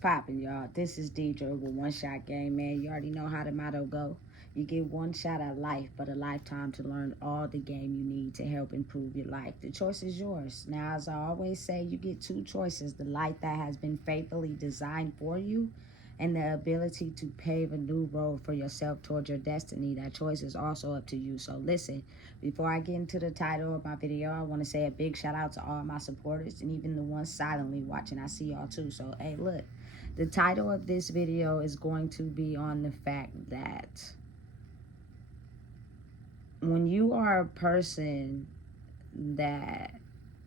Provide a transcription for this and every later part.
Popping, y'all. This is Deidre with One Shot Game, man. You already know how the motto go. You get one shot at life, but a lifetime to learn all the game you need to help improve your life. The choice is yours. Now, as I always say, you get two choices: the life that has been faithfully designed for you, and the ability to pave a new road for yourself towards your destiny. That choice is also up to you. So listen, before I get into the title of my video, I want to say a big shout out to all my supporters and even the ones silently watching. I see y'all too. So hey, look, the title of this video is going to be on the fact that when you are a person that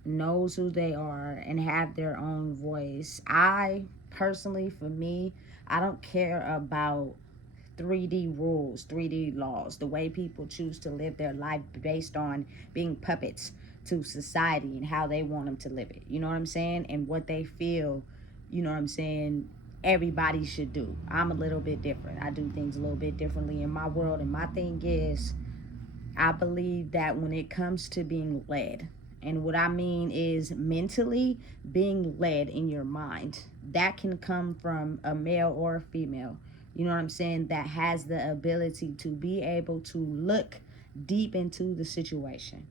knows who they are and have their own voice, I personally, for me, I don't care about 3D rules, 3D laws, the way people choose to live their life based on being puppets to society and how they want them to live it. You know what I'm saying? And what they feel, you know what I'm saying, everybody should do. I'm a little bit different. I do things a little bit differently in my world. And my thing is, I believe that when it comes to being led, and what I mean is mentally being led in your mind, that can come from a male or a female, you know what I'm saying, that has the ability to be able to look deep into the situation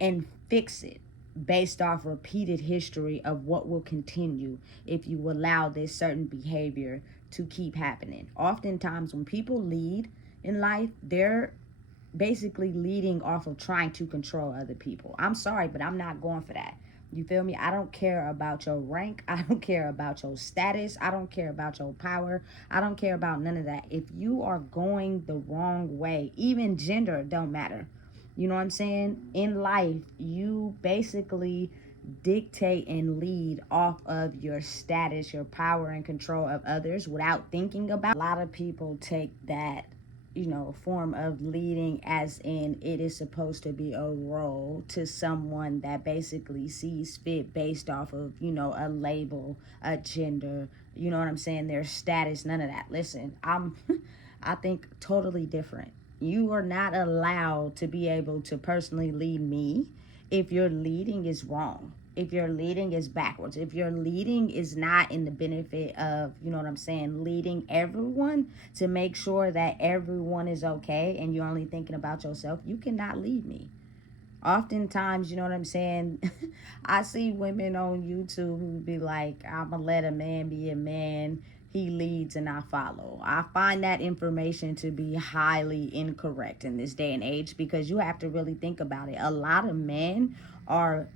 and fix it based off repeated history of what will continue if you allow this certain behavior to keep happening. Oftentimes when people lead in life, they're basically leading off of trying to control other people. I'm sorry, but I'm not going for that. You feel me? I don't care about your rank. I don't care about your status. I don't care about your power. I don't care about none of that. If you are going the wrong way, even gender don't matter. You know what I'm saying? In life, you basically dictate and lead off of your status, your power and control of others without thinking about. A lot of people take that, you know, form of leading as in it is supposed to be a role to someone that basically sees fit based off of, you know, a label, a gender, you know what I'm saying, their status, none of that. Listen, I think totally different. You are not allowed to be able to personally lead me if your leading is wrong, if your leading is backwards, if your leading is not in the benefit of, you know what I'm saying, leading everyone to make sure that everyone is okay and you're only thinking about yourself, you cannot lead me. Oftentimes, you know what I'm saying, I see women on YouTube who be like, I'm gonna let a man be a man, he leads and I follow. I find that information to be highly incorrect in this day and age, because you have to really think about it. A lot of men are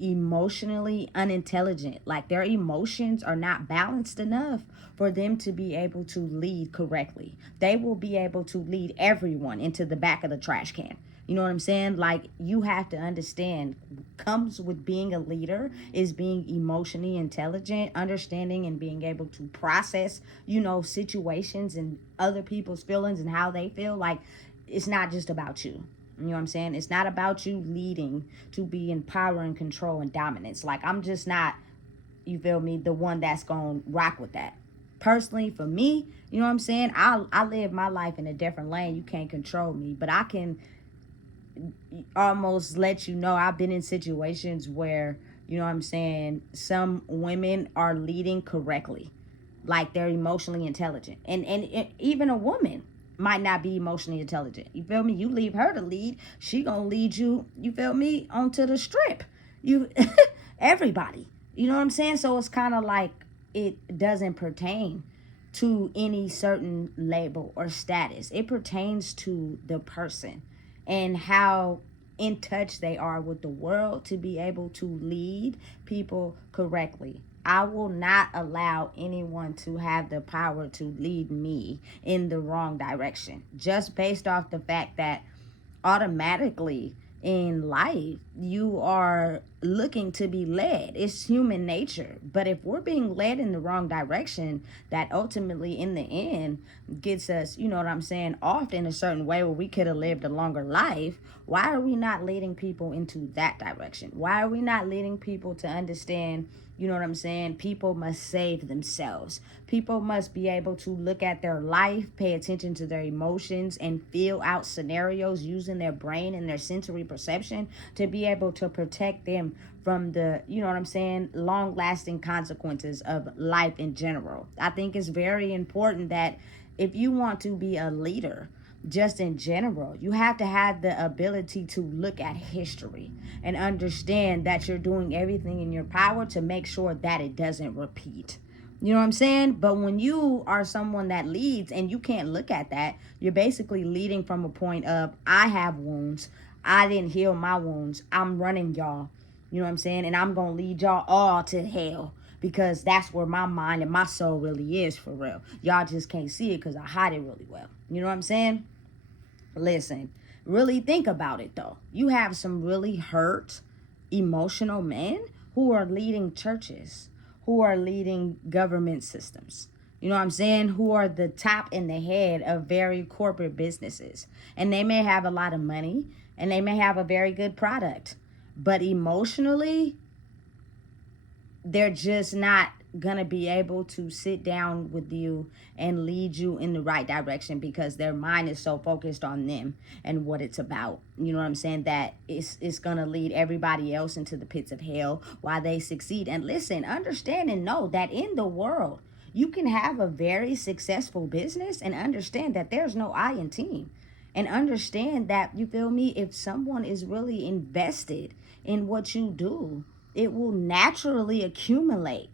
emotionally unintelligent. Like, their emotions are not balanced enough for them to be able to lead correctly. They will be able to lead everyone into the back of the trash can. You know what I'm saying? Like, you have to understand, comes with being a leader is being emotionally intelligent, understanding and being able to process, you know, situations and other people's feelings and how they feel. Like, it's not just about you. You know what I'm saying? It's not about you leading to be in power and control and dominance. Like, I'm just not, you feel me, the one that's going to rock with that. Personally, for me, you know what I'm saying? I live my life in a different lane. You can't control me, but I can almost let you know I've been in situations where, you know what I'm saying, some women are leading correctly. Like, they're emotionally intelligent. And even a woman might not be emotionally intelligent. You feel me? You leave her to lead, she gonna lead you, you feel me, onto the strip. You everybody. You know what I'm saying? So it's kind of like it doesn't pertain to any certain label or status. It pertains to the person and how in touch they are with the world to be able to lead people correctly. I will not allow anyone to have the power to lead me in the wrong direction, just based off the fact that automatically in life you are looking to be led. It's human nature. But if we're being led in the wrong direction, that ultimately in the end gets us, you know what I'm saying, off in a certain way where we could have lived a longer life. Why are we not leading people into that direction? Why are we not leading people to understand, you know what I'm saying, people must save themselves? People must be able to look at their life, pay attention to their emotions, and feel out scenarios using their brain and their sensory perception to be able to protect them from the, you know what I'm saying, long lasting consequences of life in general. I think it's very important that if you want to be a leader, just in general, you have to have the ability to look at history and understand that you're doing everything in your power to make sure that it doesn't repeat. You know what I'm saying? But when you are someone that leads and you can't look at that, you're basically leading from a point of, I have wounds. I didn't heal my wounds. I'm running y'all. You know what I'm saying? And I'm going to lead y'all all to hell because that's where my mind and my soul really is for real. Y'all just can't see it because I hide it really well. You know what I'm saying? Listen, really think about it though. You have some really hurt, emotional men who are leading churches, who are leading government systems. You know what I'm saying? Who are the top and the head of very corporate businesses. And they may have a lot of money and they may have a very good product. But emotionally, they're just not gonna be able to sit down with you and lead you in the right direction because their mind is so focused on them and what it's about. You know what I'm saying? That it's gonna lead everybody else into the pits of hell while they succeed. And listen, understand and know that in the world you can have a very successful business and understand that there's no I in team. And understand that, you feel me, if someone is really invested in what you do, it will naturally accumulate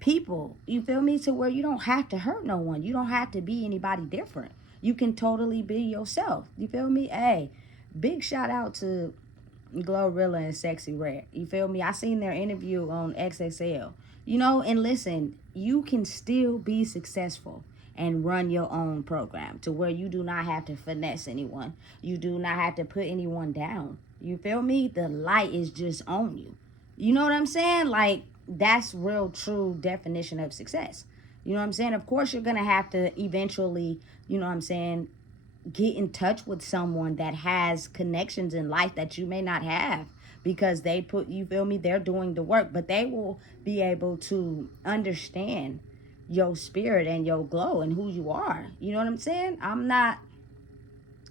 people, you feel me, to where you don't have to hurt no one. You don't have to be anybody different. You can totally be yourself. You feel me? Hey, big shout out to Glorilla and Sexy Red. You feel me? I seen their interview on XXL. You know, and listen, you can still be successful and run your own program to where you do not have to finesse anyone. You do not have to put anyone down. You feel me? The light is just on you. You know what I'm saying? Like, that's real true definition of success. You know what I'm saying? Of course, you're going to have to eventually, you know what I'm saying, get in touch with someone that has connections in life that you may not have because they put, you feel me, they're doing the work, but they will be able to understand your spirit and your glow and who you are. You know what I'm saying? I'm not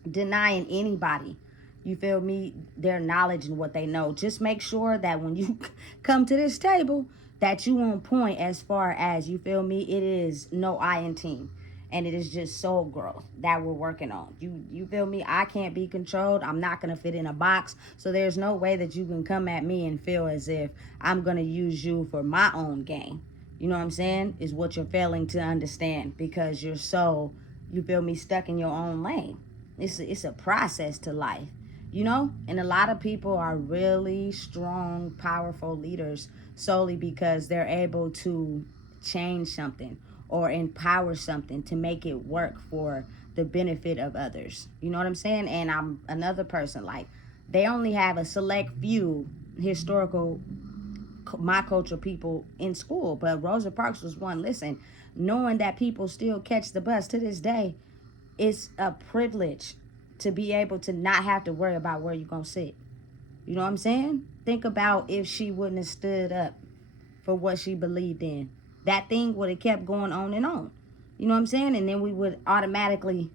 denying anybody, you feel me, their knowledge and what they know. Just make sure that when you come to this table that you on point as far as, you feel me, it is no I in team. And it is just soul growth that we're working on. You feel me? I can't be controlled. I'm not going to fit in a box. So there's no way that you can come at me and feel as if I'm going to use you for my own gain. You know what I'm saying? Is what you're failing to understand because you're so, you feel me, stuck in your own lane. It's a process to life, you know? And a lot of people are really strong, powerful leaders solely because they're able to change something or empower something to make it work for the benefit of others. You know what I'm saying? And I'm another person, like, they only have a select few historical, my culture people in school, but Rosa Parks was one. Listen, knowing that people still catch the bus to this day, it's a privilege to be able to not have to worry about where you're going to sit. You know what I'm saying? Think about if she wouldn't have stood up for what she believed in. That thing would have kept going on and on. You know what I'm saying? And then we would automatically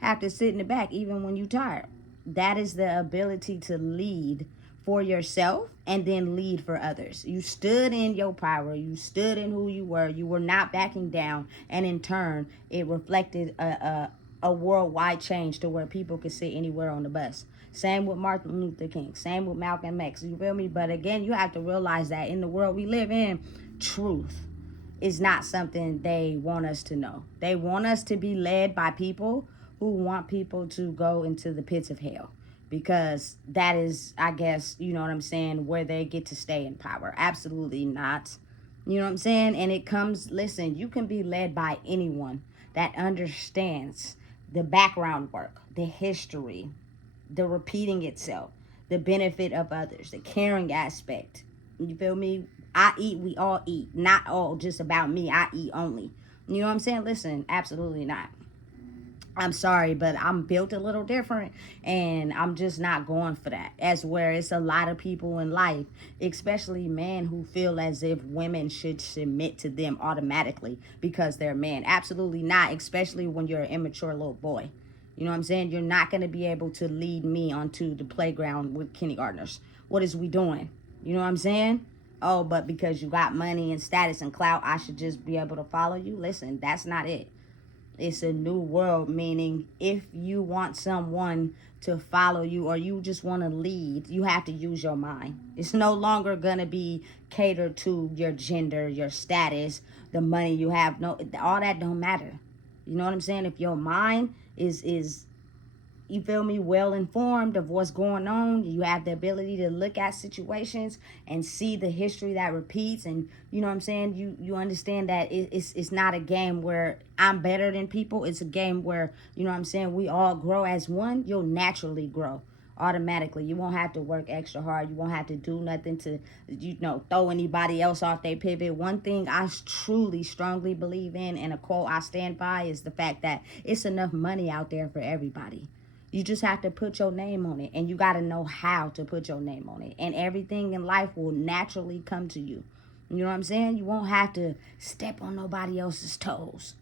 have to sit in the back even when you're tired. That is the ability to lead for yourself and then lead for others. You stood in your power. You stood in who you were. You were not backing down. And in turn, it reflected a worldwide change to where people could sit anywhere on the bus. Same with Martin Luther King. Same with Malcolm X. You feel me? But again, you have to realize that in the world we live in, truth is not something they want us to know. They want us to be led by people who want people to go into the pits of hell. Because that is, I guess, you know what I'm saying, where they get to stay in power. Absolutely not. You know what I'm saying? And it comes, listen, you can be led by anyone that understands the background work, the history, the repeating itself, the benefit of others, the caring aspect. You feel me? I eat, we all eat. Not all just about me. I eat only. You know what I'm saying? Listen, absolutely not. I'm sorry, but I'm built a little different and I'm just not going for that. As where it's a lot of people in life, especially men, who feel as if women should submit to them automatically because they're men. Absolutely not, especially when you're an immature little boy. You know what I'm saying? You're not going to be able to lead me onto the playground with kindergartners. What is we doing? You know what I'm saying? Oh, but because you got money and status and clout, I should just be able to follow you. Listen, that's not it. It's a new world, meaning if you want someone to follow you or you just want to lead, you have to use your mind. It's no longer going to be catered to your gender, your status, the money you have. No, all that don't matter. You know what I'm saying? If your mind is you feel me, well informed of what's going on, you have the ability to look at situations and see the history that repeats, and you know what I'm saying, you understand that it's not a game where I'm better than people. It's a game where, you know what I'm saying, we all grow as one. You'll naturally grow automatically. You won't have to work extra hard. You won't have to do nothing to, you know, throw anybody else off their pivot. One thing I truly strongly believe in, and a quote I stand by, is the fact that it's enough money out there for everybody. You just have to put your name on it, and you got to know how to put your name on it. And everything in life will naturally come to you. You know what I'm saying? You won't have to step on nobody else's toes.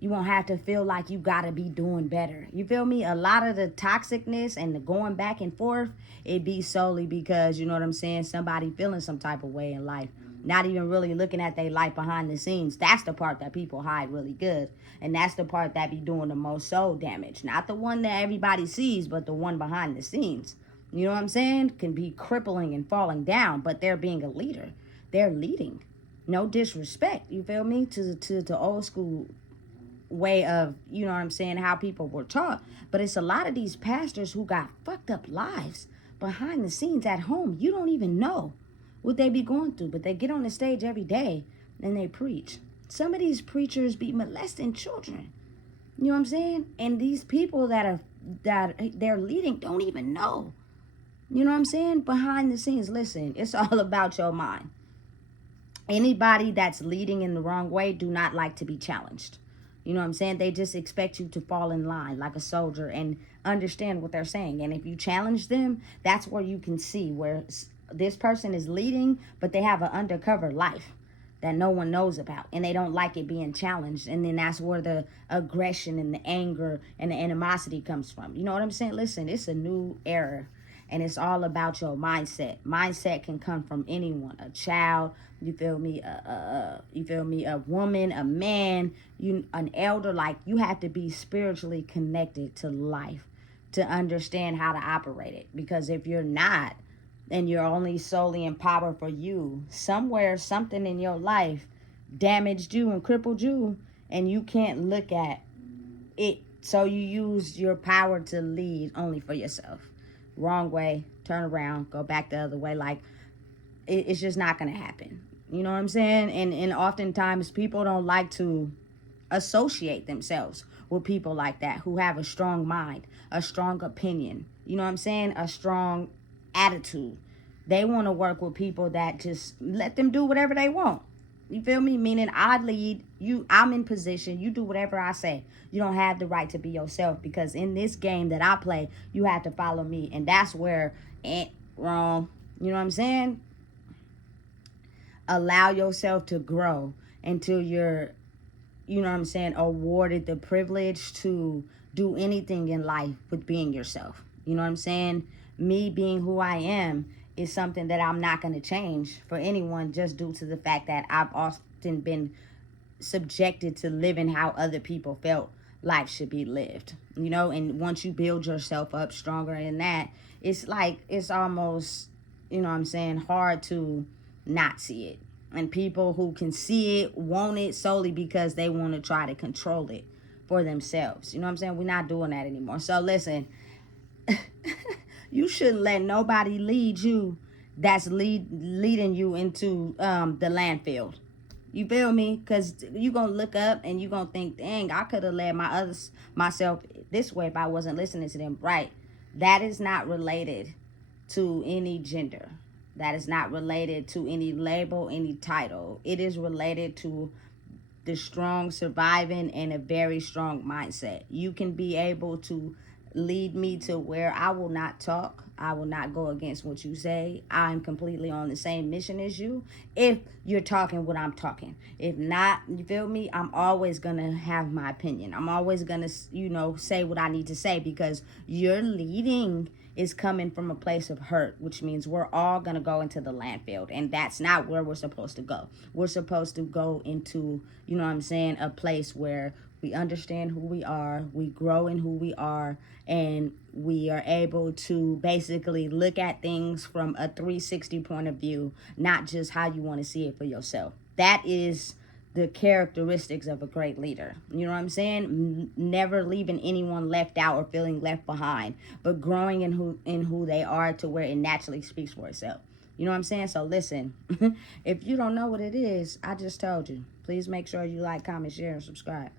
You won't have to feel like you got to be doing better. You feel me? A lot of the toxicness and the going back and forth, it be solely because, you know what I'm saying, somebody feeling some type of way in life. Not even really looking at their life behind the scenes. That's the part that people hide really good. And that's the part that be doing the most soul damage. Not the one that everybody sees, but the one behind the scenes. You know what I'm saying? Can be crippling and falling down, but they're being a leader. They're leading. No disrespect, you feel me, to the old school way of, you know what I'm saying, how people were taught. But it's a lot of these pastors who got fucked up lives behind the scenes at home. You don't even know what they be going through, but they get on the stage every day and they preach. Some of these preachers be molesting children. You know what I'm saying? And these people that they're leading don't even know. You know what I'm saying? Behind the scenes, listen, it's all about your mind. Anybody that's leading in the wrong way do not like to be challenged. You know what I'm saying? They just expect you to fall in line like a soldier and understand what they're saying. And if you challenge them, that's where you can see where this person is leading, but they have an undercover life that no one knows about, and they don't like it being challenged. And then that's where the aggression and the anger and the animosity comes from. You know what I'm saying? Listen, it's a new era, and it's all about your mindset. Mindset can come from anyone, a child, you feel me, a woman, a man, an elder. Like, you have to be spiritually connected to life to understand how to operate it. Because if you're not, and you're only solely in power for you, somewhere something in your life damaged you and crippled you, and you can't look at it, so you use your power to lead only for yourself. Wrong way, turn around, go back the other way. Like, it's just not gonna happen. You know what I'm saying? And oftentimes people don't like to associate themselves with people like that, who have a strong mind, a strong opinion, you know what I'm saying, a strong attitude. They want to work with people that just let them do whatever they want. You feel me? Meaning, I lead you, I'm in position, you do whatever I say. You don't have the right to be yourself, because in this game that I play, you have to follow me. And that's where wrong. You know what I'm saying? Allow yourself to grow until you're, you know what I'm saying, awarded the privilege to do anything in life with being yourself. You know what I'm saying? Me being who I am is something that I'm not going to change for anyone, just due to the fact that I've often been subjected to living how other people felt life should be lived. You know, and once you build yourself up stronger in that, it's like, it's almost, you know what I'm saying, hard to not see it. And people who can see it want it solely because they want to try to control it for themselves. You know what I'm saying? We're not doing that anymore. So listen, you shouldn't let nobody lead you that's leading you into the landfill. You feel me? Because you're going to look up and you're going to think, dang, I could have led myself this way if I wasn't listening to them. Right. That is not related to any gender. That is not related to any label, any title. It is related to the strong surviving and a very strong mindset. You can be able to lead me to where I will not talk. I will not go against what you say. I'm completely on the same mission as you. If you're talking what I'm talking. If not, you feel me? I'm always going to have my opinion. I'm always going to, you know, say what I need to say, because you're leading is coming from a place of hurt, which means we're all going to go into the landfill. And that's not where we're supposed to go. We're supposed to go into, you know what I'm saying, a place where we understand who we are, we grow in who we are, and we are able to basically look at things from a 360 point of view, not just how you want to see it for yourself. That is the characteristics of a great leader. You know what I'm saying? Never leaving anyone left out or feeling left behind, but growing in who they are to where it naturally speaks for itself. You know what I'm saying? So listen, if you don't know what it is, I just told you. Please make sure you like, comment, share, and subscribe.